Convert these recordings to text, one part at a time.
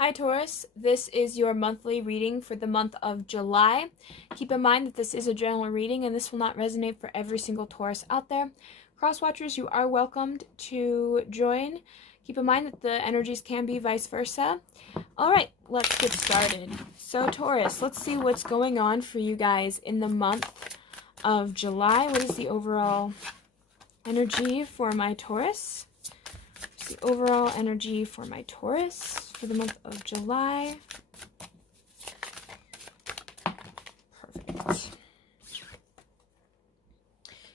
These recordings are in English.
Hi Taurus, this is your monthly reading for the month of July. Keep in mind that this is a general reading and this will not resonate for every single Taurus out there. Cross watchers, you are welcomed to join. Keep in mind that the energies can be vice versa. Alright, let's get started. So Taurus, let's see what's going on for you guys in the month of July. What is the overall energy for my Taurus? What's the overall energy for my Taurus for the month of July? Perfect.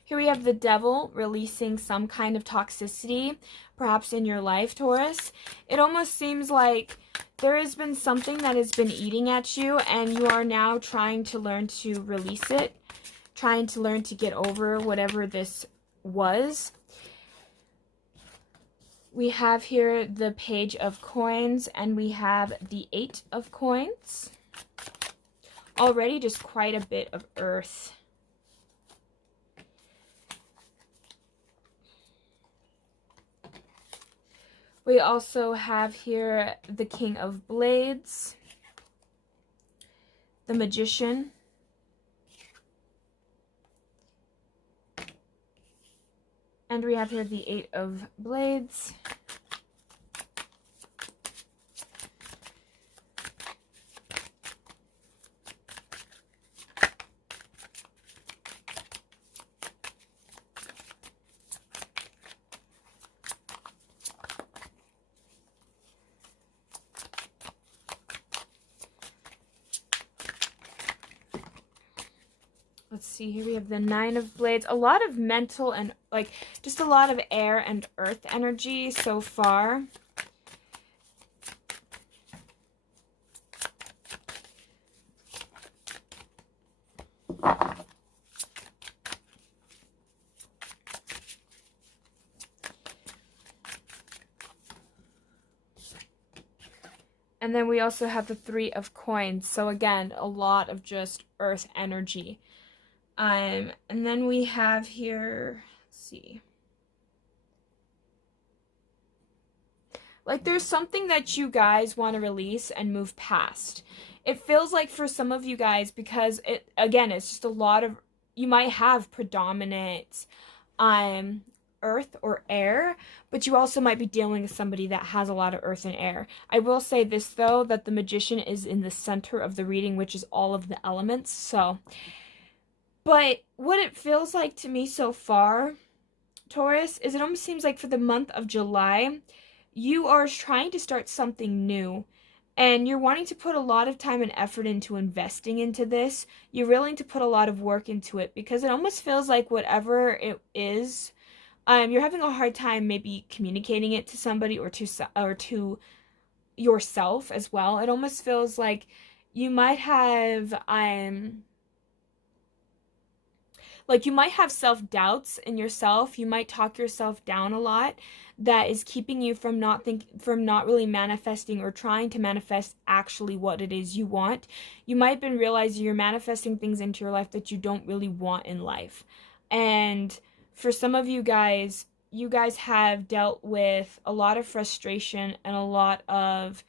Here we have the devil releasing some kind of toxicity, perhaps in your life, Taurus. It almost seems like there has been something that has been eating at you, and you are now trying to learn to release it, trying to learn to get over whatever this was. We have here the Page of Coins, and we have the Eight of Coins. Already just quite a bit of earth. We also have here the King of Blades, the Magician, and we have here the Eight of Blades. Let's see, here we have the Nine of Blades. A lot of mental and, just a lot of air and earth energy so far. And then we also have the Three of Coins. So again, a lot of just earth energy. And then we have here, let's see. Like there's something that you guys want to release and move past. It feels like for some of you guys, because it's just a lot of, you might have predominant earth or air, but you also might be dealing with somebody that has a lot of earth and air. I will say this though, that the Magician is in the center of the reading, which is all of the elements. So, but what it feels like to me so far, Taurus, is it almost seems like for the month of July, you are trying to start something new. And you're wanting to put a lot of time and effort into investing into this. You're willing to put a lot of work into it because it almost feels like whatever it is, you're having a hard time maybe communicating it to somebody or to yourself as well. It almost feels like you might have you might have self-doubts in yourself. You might talk yourself down a lot. That is keeping you from not really manifesting or trying to manifest actually what it is you want. You might have been realizing you're manifesting things into your life that you don't really want in life. And for some of you guys have dealt with a lot of frustration and a lot of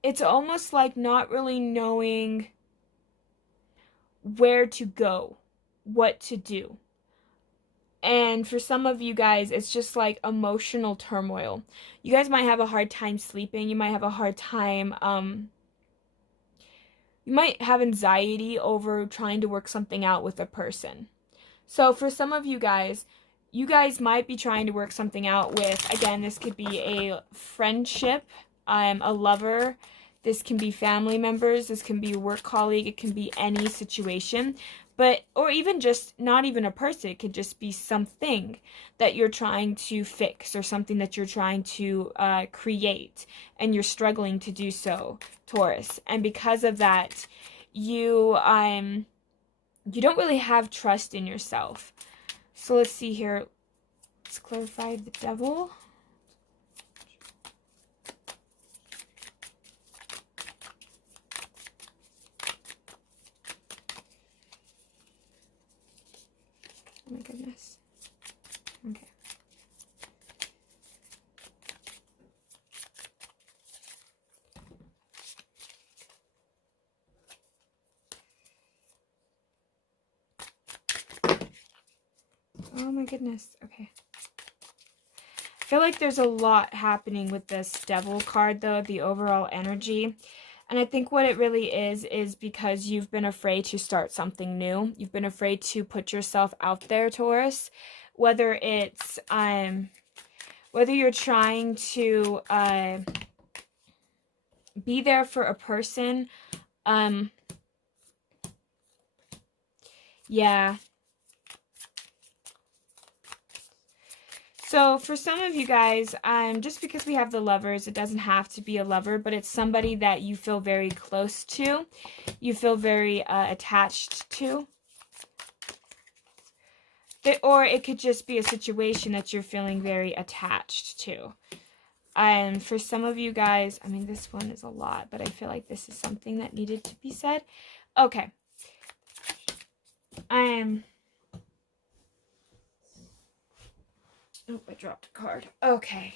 it's almost like not really knowing where to go, what to do. And for some of you guys, it's just like emotional turmoil. You guys might have a hard time sleeping. You might have a hard time, you might have anxiety over trying to work something out with a person. So for some of you guys might be trying to work something out with, again, this could be a friendship, a lover, this can be family members, this can be a work colleague, it can be any situation, or even just not even a person, it could just be something that you're trying to fix or something that you're trying to create, and you're struggling to do so, Taurus. And because of that, you don't really have trust in yourself. So let's see here. Let's clarify the devil. Oh my goodness. Okay. goodness. Okay. I feel like there's a lot happening with this Devil card, though, the overall energy. And I think what it really is because you've been afraid to start something new. You've been afraid to put yourself out there, Taurus. Whether it's, whether you're trying to be there for a person, yeah. So for some of you guys, just because we have the Lovers, it doesn't have to be a lover, but it's somebody that you feel very close to. You feel very attached to. Or it could just be a situation that you're feeling very attached to. And for some of you guys, I mean, this one is a lot, but I feel like this is something that needed to be said. Okay. Oh, I dropped a card. Okay.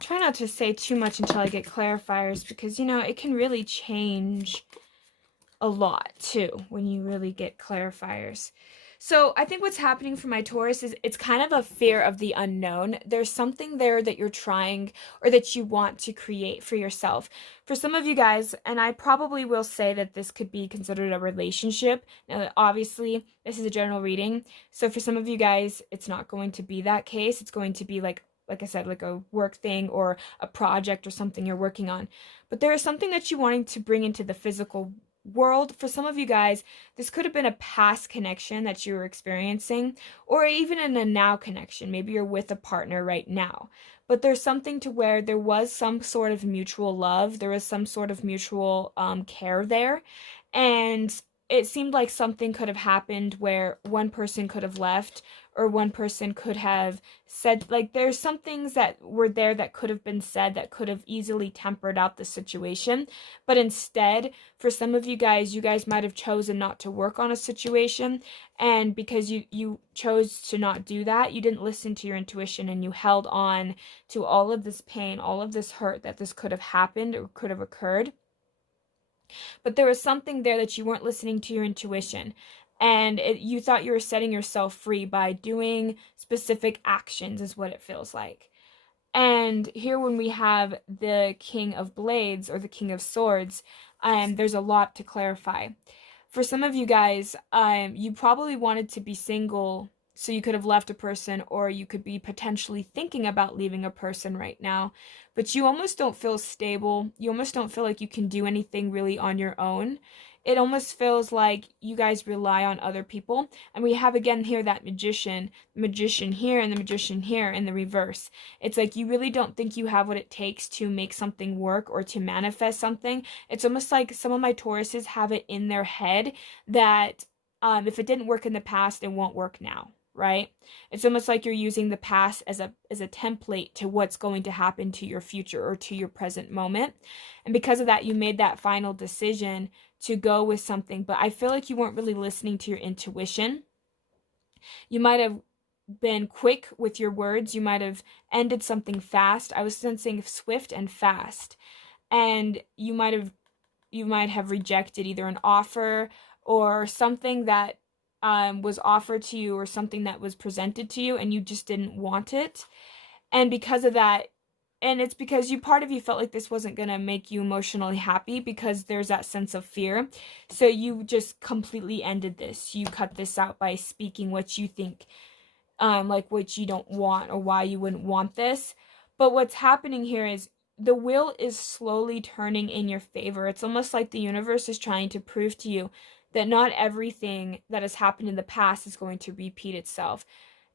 Try not to say too much until I get clarifiers because, you know, it can really change a lot too when you really get clarifiers. So I think what's happening for my Taurus is it's kind of a fear of the unknown. There's something there that you're trying or that you want to create for yourself. For some of you guys, and I probably will say that this could be considered a relationship. Now, obviously, this is a general reading. So for some of you guys, it's not going to be that case. It's going to be like I said, like a work thing or a project or something you're working on. But there is something that you're wanting to bring into the physical world. For some of you guys, this could have been a past connection that you were experiencing, or even in a now connection. Maybe you're with a partner right now, but there's something to where there was some sort of mutual love, there was some sort of mutual care there, and it seemed like something could have happened where one person could have left or one person could have said, like, there's some things that were there that could have been said that could have easily tempered out the situation. But instead, for some of you guys might have chosen not to work on a situation. And because you chose to not do that, you didn't listen to your intuition and you held on to all of this pain, all of this hurt that this could have happened or could have occurred. But there was something there that you weren't listening to your intuition. And you thought you were setting yourself free by doing specific actions is what it feels like. And here when we have the King of Blades or the King of Swords, there's a lot to clarify. For some of you guys, you probably wanted to be single so you could have left a person, or you could be potentially thinking about leaving a person right now, but you almost don't feel stable. You almost don't feel like you can do anything really on your own. It almost feels like you guys rely on other people. And we have again here that magician here and the magician here in the reverse. It's like you really don't think you have what it takes to make something work or to manifest something. It's almost like some of my Tauruses have it in their head that if it didn't work in the past, it won't work now. Right? It's almost like you're using the past as a template to what's going to happen to your future or to your present moment. And because of that, you made that final decision to go with something. But I feel like you weren't really listening to your intuition. You might have been quick with your words. You might have ended something fast. I was sensing swift and fast. And you might have rejected either an offer or something that was offered to you or something that was presented to you and you just didn't want it. And because of that, and it's because part of you felt like this wasn't going to make you emotionally happy because there's that sense of fear. So you just completely ended this. You cut this out by speaking what you think, like what you don't want or why you wouldn't want this. But what's happening here is the wheel is slowly turning in your favor. It's almost like the universe is trying to prove to you that not everything that has happened in the past is going to repeat itself.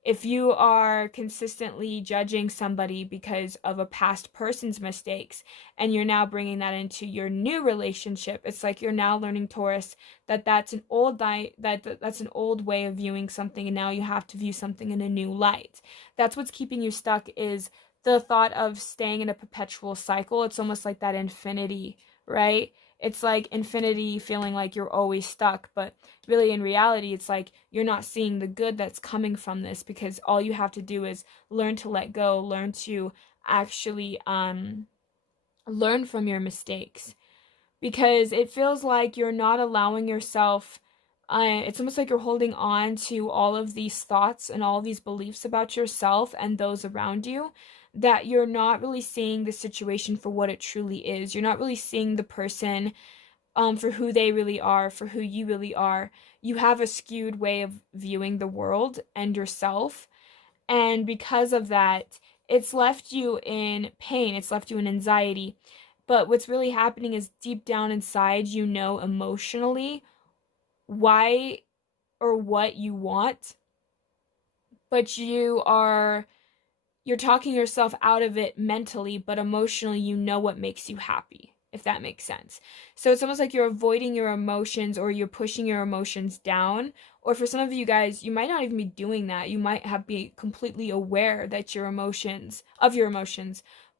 If you are consistently judging somebody because of a past person's mistakes and you're now bringing that into your new relationship, it's like you're now learning, Taurus, that's an old that's an old way of viewing something, and now you have to view something in a new light. That's what's keeping you stuck, is the thought of staying in a perpetual cycle. It's almost like that infinity, right? It's like infinity, feeling like you're always stuck, but really in reality, it's like you're not seeing the good that's coming from this, because all you have to do is learn to let go, learn to actually learn from your mistakes, because it feels like you're not allowing yourself, it's almost like you're holding on to all of these thoughts and all these beliefs about yourself and those around you, that you're not really seeing the situation for what it truly is. You're not really seeing the person for who they really are, for who you really are. You have a skewed way of viewing the world and yourself. And because of that, it's left you in pain, it's left you in anxiety. But what's really happening is deep down inside, you know emotionally why or what you want, but you're talking yourself out of it mentally, but emotionally you know what makes you happy, if that makes sense. So it's almost like you're avoiding your emotions, or you're pushing your emotions down. Or for some of you guys, you might not even be doing that. You might be completely aware that your emotions,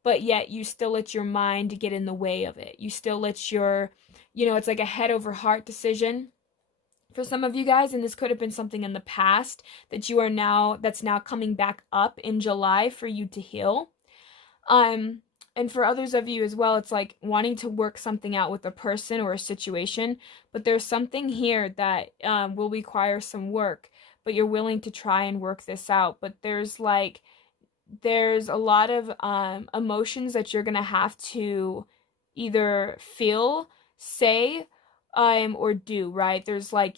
but yet you still let your mind get in the way of it. You still let it's like a head over heart decision for some of you guys, and this could have been something in the past that's now coming back up in July for you to heal. And for others of you as well, it's like wanting to work something out with a person or a situation, but there's something here that will require some work, but you're willing to try and work this out. But there's a lot of emotions that you're gonna have to either feel, say, or do, right? There's like,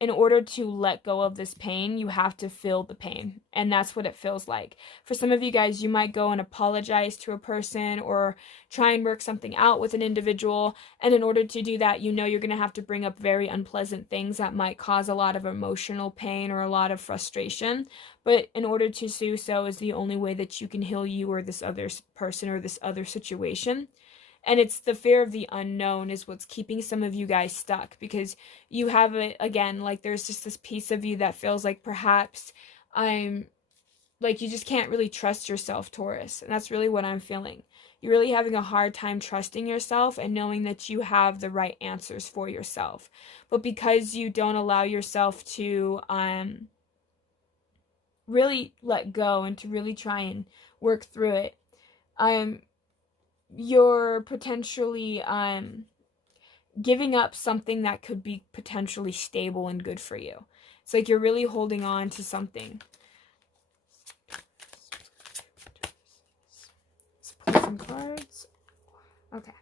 in order to let go of this pain, you have to feel the pain. And that's what it feels like. For some of you guys, you might go and apologize to a person or try and work something out with an individual. And in order to do that, you're going to have to bring up very unpleasant things that might cause a lot of emotional pain or a lot of frustration. But in order to do so is the only way that you can heal you or this other person or this other situation. And it's the fear of the unknown is what's keeping some of you guys stuck, because you have it again, like there's just this piece of you that feels like perhaps I'm like you just can't really trust yourself, Taurus. And that's really what I'm feeling. You're really having a hard time trusting yourself and knowing that you have the right answers for yourself. But because you don't allow yourself to really let go and to really try and work through it, you're potentially giving up something that could be potentially stable and good for you. It's like you're really holding on to something. Let's pull some cards. Okay.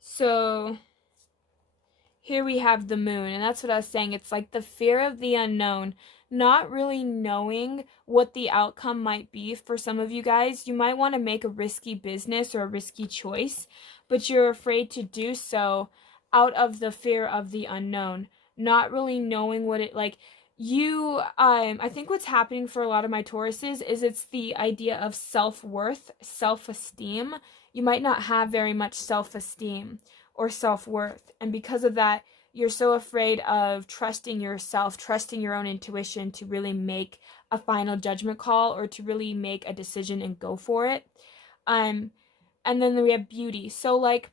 So here we have the moon, and that's what I was saying. It's like the fear of the unknown, not really knowing what the outcome might be. For some of you guys, you might want to make a risky business or a risky choice, but you're afraid to do so out of the fear of the unknown, not really knowing what it like. I think what's happening for a lot of my Tauruses is it's the idea of self-worth, self-esteem. You might not have very much self-esteem or self-worth, and because of that, you're so afraid of trusting yourself, trusting your own intuition to really make a final judgment call or to really make a decision and go for it. And then we have beauty. So like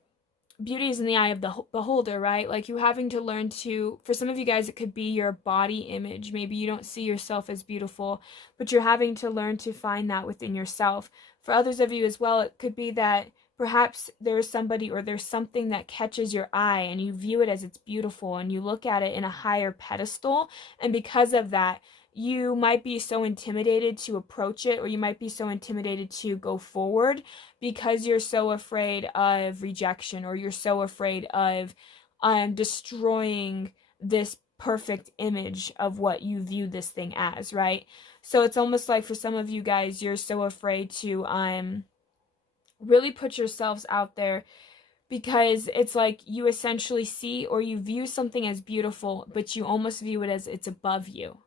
beauty is in the eye of the beholder, right? Like you having to learn to, for some of you guys, it could be your body image. Maybe you don't see yourself as beautiful, but you're having to learn to find that within yourself. For others of you as well, it could be that perhaps there's somebody or there's something that catches your eye and you view it as it's beautiful and you look at it in a higher pedestal. And because of that, you might be so intimidated to approach it, or you might be so intimidated to go forward because you're so afraid of rejection, or you're so afraid of destroying this perfect image of what you view this thing as, right? So it's almost like for some of you guys, you're so afraid to really put yourselves out there, because it's like you essentially see or you view something as beautiful, but you almost view it as it's above you.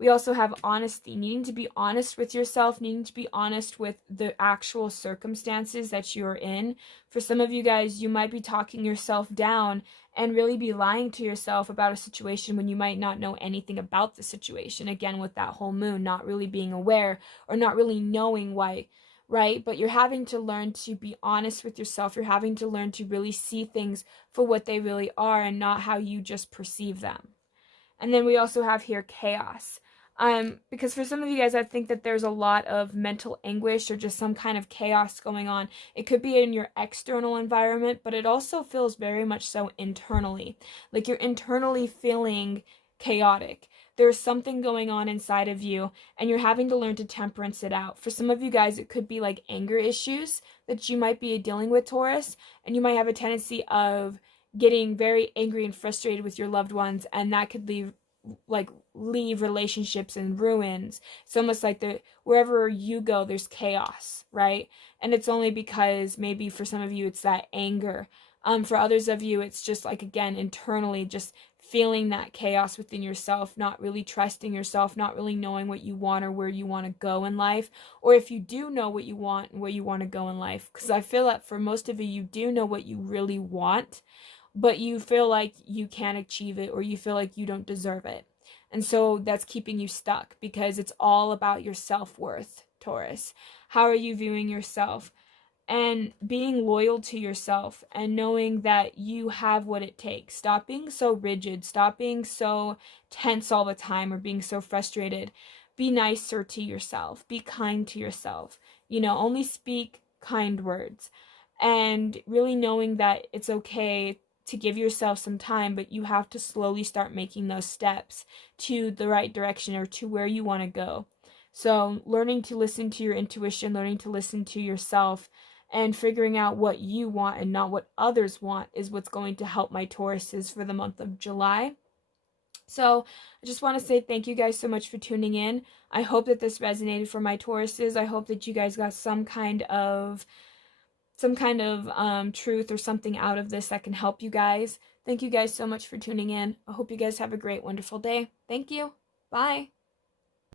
We also have honesty, needing to be honest with yourself, needing to be honest with the actual circumstances that you're in. For some of you guys, you might be talking yourself down and really be lying to yourself about a situation when you might not know anything about the situation. Again, with that whole moon, not really being aware or not really knowing why, right? But you're having to learn to be honest with yourself. You're having to learn to really see things for what they really are and not how you just perceive them. And then we also have here chaos. Because for some of you guys, I think that there's a lot of mental anguish or just some kind of chaos going on. It could be in your external environment, but it also feels very much so internally. Like you're internally feeling chaotic. There's something going on inside of you, and you're having to learn to temperance it out. For some of you guys, it could be like anger issues that you might be dealing with, Taurus, and you might have a tendency of getting very angry and frustrated with your loved ones, and that could leave relationships in ruins. It's almost like wherever you go, there's chaos, right? And it's only because maybe for some of you it's that anger. For others of you, it's just like, again, internally, just feeling that chaos within yourself, not really trusting yourself, not really knowing what you want or where you want to go in life, or if you do know what you want and where you want to go in life. Because I feel that for most of you, you do know what you really want, but you feel like you can't achieve it, or you feel like you don't deserve it. And so that's keeping you stuck, because it's all about your self-worth, Taurus. How are you viewing yourself? And being loyal to yourself and knowing that you have what it takes. Stop being so rigid. Stop being so tense all the time or being so frustrated. Be nicer to yourself. Be kind to yourself. Only speak kind words. And really knowing that it's okay to give yourself some time, but you have to slowly start making those steps to the right direction or to where you want to go. So learning to listen to your intuition, learning to listen to yourself, and figuring out what you want and not what others want is what's going to help my Tauruses for the month of July. So I just want to say thank you guys so much for tuning in. I hope that this resonated for my Tauruses. I hope that you guys got some kind of truth or something out of this that can help you guys. Thank you guys so much for tuning in. I hope you guys have a great, wonderful day. Thank you. Bye.